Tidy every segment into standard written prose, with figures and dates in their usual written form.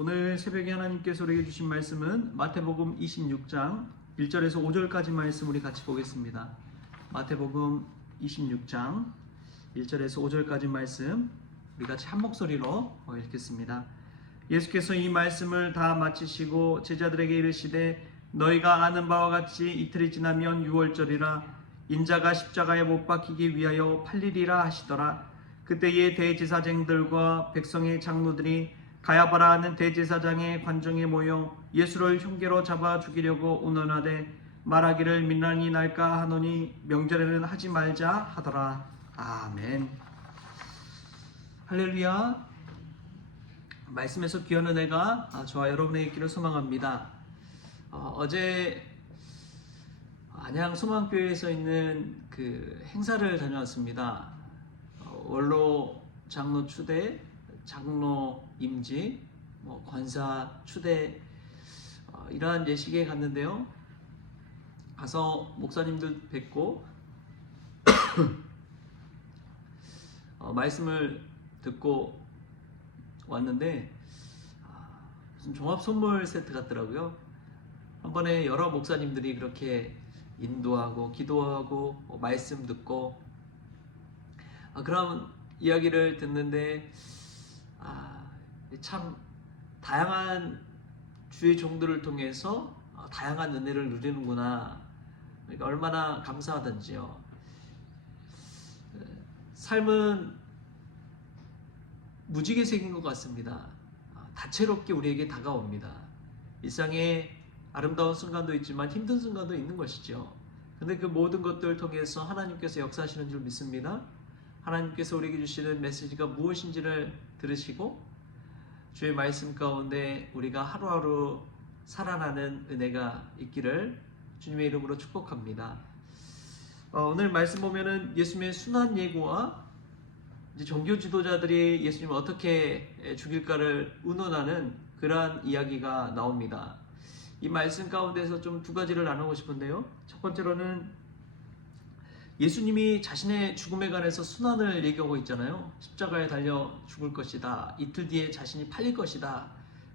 오늘 새벽에 하나님께서 우리에게 주신 말씀은 마태복음 26장 1절에서 5절까지 말씀 우리 같이 보겠습니다. 마태복음 26장 1절에서 5절까지 말씀 우리 같이 한 목소리로 읽겠습니다. 예수께서 이 말씀을 다 마치시고 제자들에게 이르시되 너희가 아는 바와 같이 이틀이 지나면 유월절이라 인자가 십자가에 못 박히기 위하여 팔리리라 하시더라. 그때에 대제사장들과 백성의 장로들이 가야바라 하는 대제사장의 관정에 모여 예수를 흉계로 잡아 죽이려고 운원하되 말하기를 민란이 날까 하노니 명절에는 하지 말자 하더라. 아멘. 할렐루야. 말씀에서 귀한 은혜가 저와 여러분에게 있기를 소망합니다. 어제 안양 소망교회에서 있는 그 행사를 다녀왔습니다. 원로 장로 추대, 장로 임지, 권사 추대 이러한 예식에 갔는데요. 가서 목사님들 뵙고 말씀을 듣고 왔는데 무슨 종합 선물 세트 같더라고요. 한 번에 여러 목사님들이 그렇게 인도하고 기도하고 말씀 듣고 그런 이야기를 듣는데 참 다양한 주의 종들을 통해서 다양한 은혜를 누리는구나. 그러니까 얼마나 감사하던지요. 삶은 무지개색인 것 같습니다. 다채롭게 우리에게 다가옵니다. 일상에 아름다운 순간도 있지만 힘든 순간도 있는 것이죠. 근데 그 모든 것들을 통해서 하나님께서 역사하시는 줄 믿습니다. 하나님께서 우리에게 주시는 메시지가 무엇인지를 들으시고 주의 말씀 가운데 우리가 하루하루 살아나는 은혜가 있기를 주님의 이름으로 축복합니다. 오늘 말씀 보면은 예수님의 순환 예고와 이제 종교 지도자들이 예수님을 어떻게 죽일까를 의논하는 그러한 이야기가 나옵니다. 이 말씀 가운데서 좀 두 가지를 나누고 싶은데요. 첫 번째로는 예수님이 자신의 죽음에 관해서 순환을 얘기하고 있잖아요. 십자가에 달려 죽을 것이다. 이틀 뒤에 자신이 팔릴 것이다.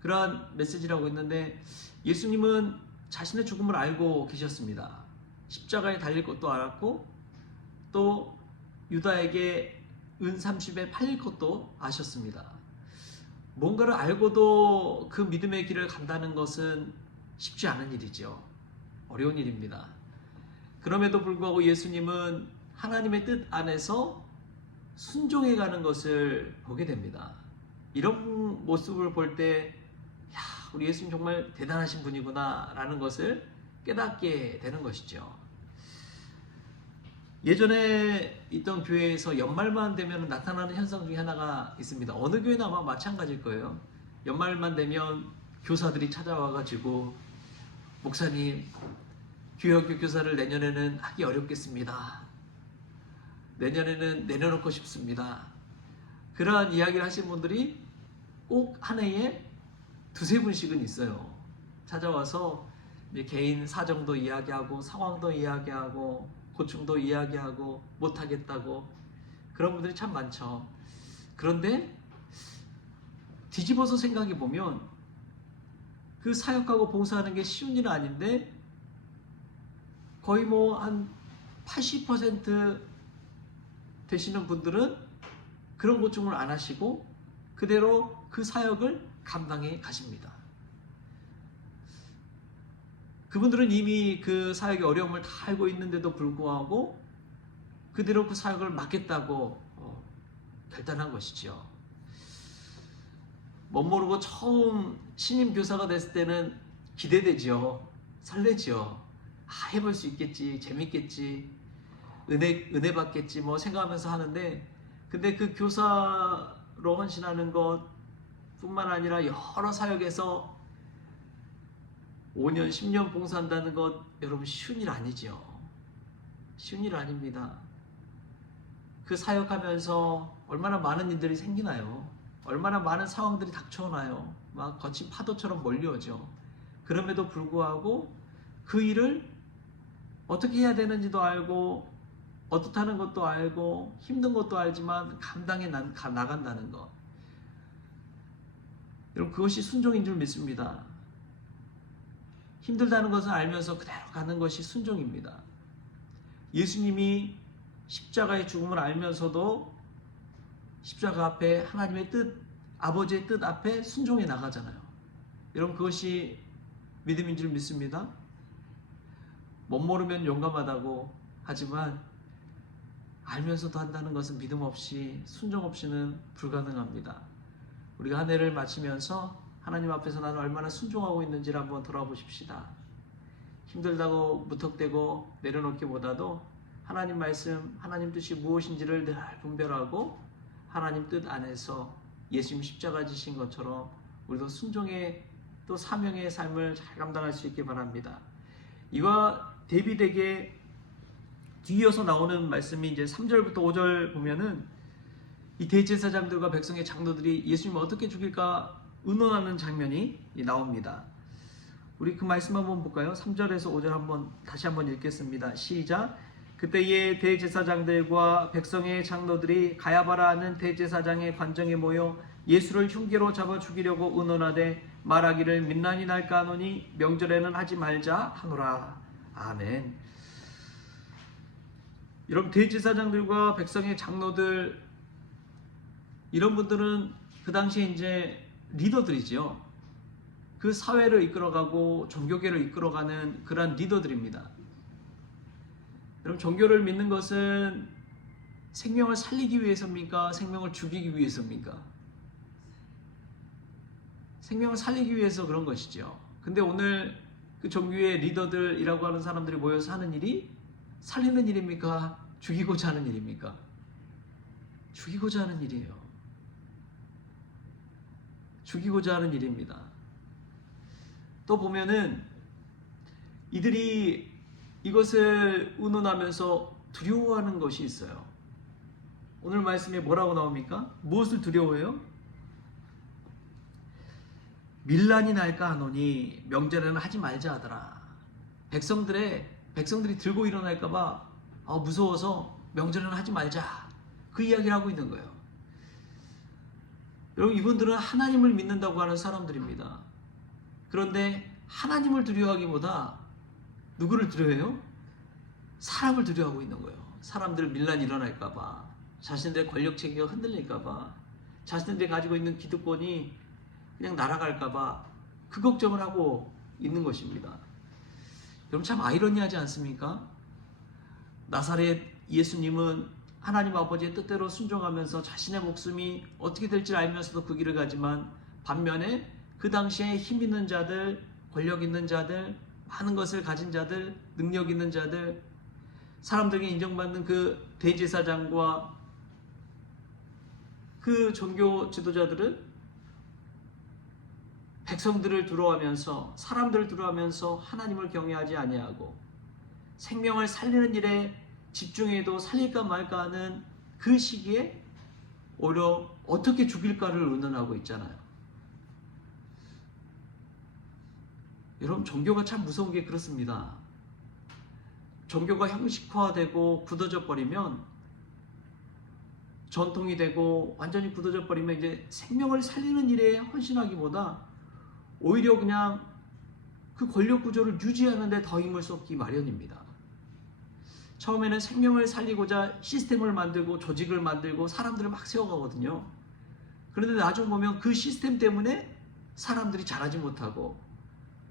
그러한 메시지라고 있는데 예수님은 자신의 죽음을 알고 계셨습니다. 십자가에 달릴 것도 알았고 또 유다에게 은 30에 팔릴 것도 아셨습니다. 뭔가를 알고도 그 믿음의 길을 간다는 것은 쉽지 않은 일이죠. 어려운 일입니다. 그럼에도 불구하고 예수님은 하나님의 뜻 안에서 순종해가는 것을 보게 됩니다. 이런 모습을 볼 때 우리 예수님 정말 대단하신 분이구나 라는 것을 깨닫게 되는 것이죠. 예전에 있던 교회에서 연말만 되면 나타나는 현상 중에 하나가 있습니다. 어느 교회나 아마 마찬가지일 거예요. 연말만 되면 교사들이 찾아와가지고 목사님 교회학교 교사를 내년에는 하기 어렵겠습니다. 내년에는 내려놓고 싶습니다. 그러한 이야기를 하신 분들이 꼭 한 해에 두세 분씩은 있어요. 찾아와서 이제 개인 사정도 이야기하고 상황도 이야기하고 고충도 이야기하고 못하겠다고 그런 분들이 참 많죠. 그런데 뒤집어서 생각해 보면 그 사역하고 봉사하는 게 쉬운 일은 아닌데 거의 한 80% 되시는 분들은 그런 고충을 안 하시고 그대로 그 사역을 감당해 가십니다. 그분들은 이미 그 사역의 어려움을 다 알고 있는데도 불구하고 그대로 그 사역을 맡겠다고 결단한 것이죠. 멋모르고 처음 신임 교사가 됐을 때는 기대되죠. 설레죠. 해볼 수 있겠지, 재밌겠지, 은혜 받겠지 생각하면서 하는데 근데 그 교사로 헌신하는 것 뿐만 아니라 여러 사역에서 5년, 10년 봉사한다는 것 여러분 쉬운 일 아니죠. 쉬운 일 아닙니다. 그 사역하면서 얼마나 많은 일들이 생기나요? 얼마나 많은 상황들이 닥쳐오나요? 막 거친 파도처럼 몰려오죠. 그럼에도 불구하고 그 일을 어떻게 해야 되는지도 알고 어떻다는 것도 알고 힘든 것도 알지만 감당해 나간다는 것. 여러분 그것이 순종인 줄 믿습니다. 힘들다는 것을 알면서 그대로 가는 것이 순종입니다. 예수님이 십자가의 죽음을 알면서도 십자가 앞에 하나님의 뜻, 아버지의 뜻 앞에 순종해 나가잖아요. 여러분 그것이 믿음인 줄 믿습니다. 못 모르면 용감하다고 하지만 알면서도 한다는 것은 믿음 없이 순종 없이는 불가능합니다. 우리가 한 해를 마치면서 하나님 앞에서 나는 얼마나 순종하고 있는지를 한번 돌아보십시다. 힘들다고 무턱대고 내려놓기보다도 하나님 말씀, 하나님 뜻이 무엇인지를 늘 분별하고 하나님 뜻 안에서 예수님 십자가 지신 것처럼 우리도 순종의 또 사명의 삶을 잘 감당할 수 있기 바랍니다. 이와 대비되게 뒤이어서 나오는 말씀이 이제 3절부터 5절 보면은 이 대제사장들과 백성의 장로들이 예수님을 어떻게 죽일까 의논하는 장면이 나옵니다. 우리 그 말씀 한번 볼까요? 3절에서 5절 다시 한번 읽겠습니다. 시작. 그때의 대제사장들과 백성의 장로들이 가야바라 하는 대제사장의 관정에 모여 예수를 흉계로 잡아 죽이려고 의논하되 말하기를 민난이 날까 하노니 명절에는 하지 말자 하노라. 아멘. 여러분 대제사장들과 백성의 장로들 이런 분들은 그 당시에 이제 리더들이지요. 그 사회를 이끌어가고 종교계를 이끌어가는 그러한 리더들입니다. 여러분 종교를 믿는 것은 생명을 살리기 위해서입니까? 생명을 죽이기 위해서입니까? 생명을 살리기 위해서 그런 것이죠. 근데 오늘 그 종교의 리더들이라고 하는 사람들이 모여서 하는 일이 살리는 일입니까? 죽이고자 하는 일입니까? 죽이고자 하는 일이에요. 죽이고자 하는 일입니다. 또 보면은 이들이 이것을 의논하면서 두려워하는 것이 있어요. 오늘 말씀에 뭐라고 나옵니까? 무엇을 두려워해요? 밀란이 날까 하노니 명절에는 하지 말자 하더라. 백성들이 들고 일어날까봐 무서워서 명절에는 하지 말자. 그 이야기를 하고 있는 거예요. 여러분 이분들은 하나님을 믿는다고 하는 사람들입니다. 그런데 하나님을 두려워하기보다 누구를 두려워해요? 사람을 두려워하고 있는 거예요. 사람들 밀란이 일어날까봐, 자신들의 권력 체계가 흔들릴까봐, 자신들이 가지고 있는 기득권이 그냥 날아갈까봐 그 걱정을 하고 있는 것입니다. 여러분 참 아이러니하지 않습니까? 나사렛 예수님은 하나님 아버지의 뜻대로 순종하면서 자신의 목숨이 어떻게 될지 알면서도 그 길을 가지만 반면에 그 당시에 힘 있는 자들, 권력 있는 자들, 많은 것을 가진 자들, 능력 있는 자들, 사람들에게 인정받는 그 대제사장과 그 종교 지도자들은 백성들을 두려워하면서 사람들을 두려워하면서 하나님을 경외하지 아니하고 생명을 살리는 일에 집중해도 살릴까 말까 하는 그 시기에 오히려 어떻게 죽일까를 의논하고 있잖아요. 여러분 종교가 참 무서운 게 그렇습니다. 종교가 형식화되고 굳어져 버리면 전통이 되고 완전히 굳어져 버리면 이제 생명을 살리는 일에 헌신하기보다 오히려 그냥 그 권력 구조를 유지하는 데 더 힘을 쏟기 마련입니다. 처음에는 생명을 살리고자 시스템을 만들고 조직을 만들고 사람들을 막 세워가거든요. 그런데 나중 보면 그 시스템 때문에 사람들이 자라지 못하고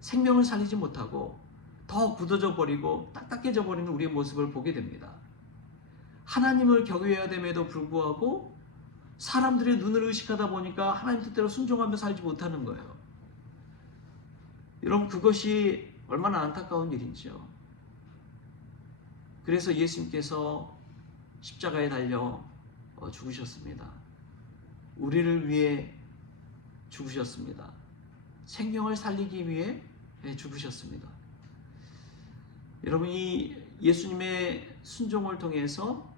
생명을 살리지 못하고 더 굳어져 버리고 딱딱해져 버리는 우리의 모습을 보게 됩니다. 하나님을 경외해야 됨에도 불구하고 사람들의 눈을 의식하다 보니까 하나님 뜻대로 순종하며 살지 못하는 거예요. 여러분 그것이 얼마나 안타까운 일인지요. 그래서 예수님께서 십자가에 달려 죽으셨습니다. 우리를 위해 죽으셨습니다. 생명을 살리기 위해 죽으셨습니다. 여러분 이 예수님의 순종을 통해서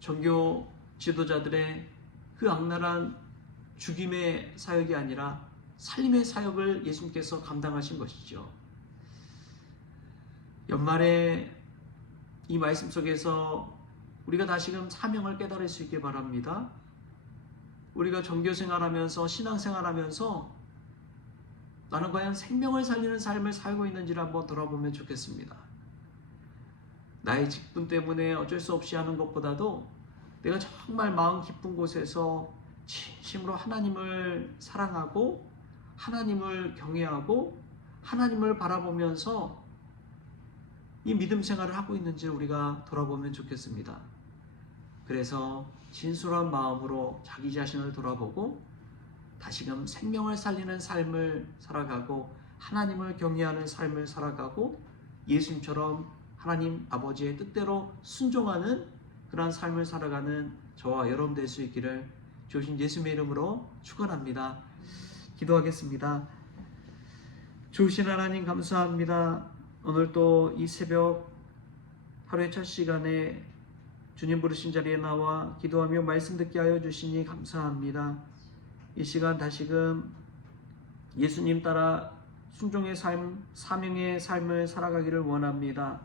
종교 지도자들의 그 악랄한 죽임의 사역이 아니라 살림의 사역을 예수님께서 감당하신 것이죠. 연말에 이 말씀 속에서 우리가 다시금 사명을 깨달을 수 있게 바랍니다. 우리가 종교생활하면서 신앙생활하면서 나는 과연 생명을 살리는 삶을 살고 있는지를 한번 돌아보면 좋겠습니다. 나의 직분 때문에 어쩔 수 없이 하는 것보다도 내가 정말 마음 깊은 곳에서 진심으로 하나님을 사랑하고 하나님을 경외하고 하나님을 바라보면서 이 믿음 생활을 하고 있는지 우리가 돌아보면 좋겠습니다. 그래서 진솔한 마음으로 자기 자신을 돌아보고 다시금 생명을 살리는 삶을 살아가고 하나님을 경외하는 삶을 살아가고 예수님처럼 하나님 아버지의 뜻대로 순종하는 그러한 삶을 살아가는 저와 여러분 될 수 있기를 주신 예수님의 이름으로 축원합니다. 기도하겠습니다. 주신 하나님 감사합니다. 오늘 또 이 새벽 하루의 첫 시간에 주님 부르신 자리에 나와 기도하며 말씀 듣게 하여 주시니 감사합니다. 이 시간 다시금 예수님 따라 순종의 삶, 사명의 삶을 살아가기를 원합니다.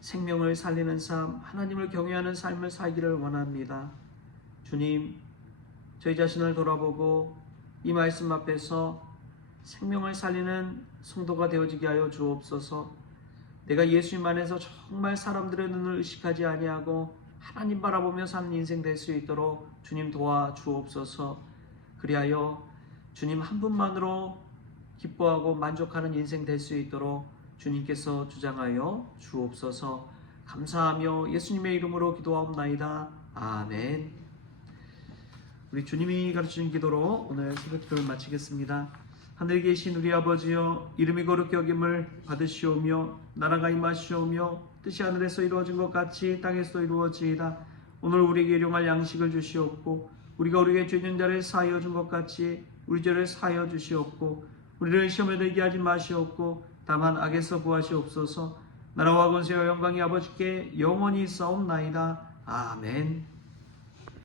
생명을 살리는 삶, 하나님을 경외하는 삶을 살기를 원합니다. 주님, 저희 자신을 돌아보고 이 말씀 앞에서 생명을 살리는 성도가 되어지게 하여 주옵소서. 내가 예수님 안에서 정말 사람들의 눈을 의식하지 아니하고 하나님 바라보며 사는 인생 될 수 있도록 주님 도와 주옵소서. 그리하여 주님 한 분만으로 기뻐하고 만족하는 인생 될 수 있도록 주님께서 주장하여 주옵소서. 감사하며 예수님의 이름으로 기도하옵나이다. 아멘. 우리 주님이 가르치신 기도로 오늘 새벽기도를 마치겠습니다. 하늘에 계신 우리 아버지여, 이름이 거룩히 여김을 받으시오며 나라가 임하시오며 뜻이 하늘에서 이루어진 것 같이 땅에서도 이루어지이다. 오늘 우리에게 일용할 양식을 주시옵고 우리가 우리에게 죄 있는 자를 사하여 준 것 같이 우리 죄를 사하여 주시옵고 우리를 시험에 들게 하지 마시옵고 다만 악에서 구하시옵소서. 나라와 권세와 영광이 아버지께 영원히 있사옵나이다. 아멘.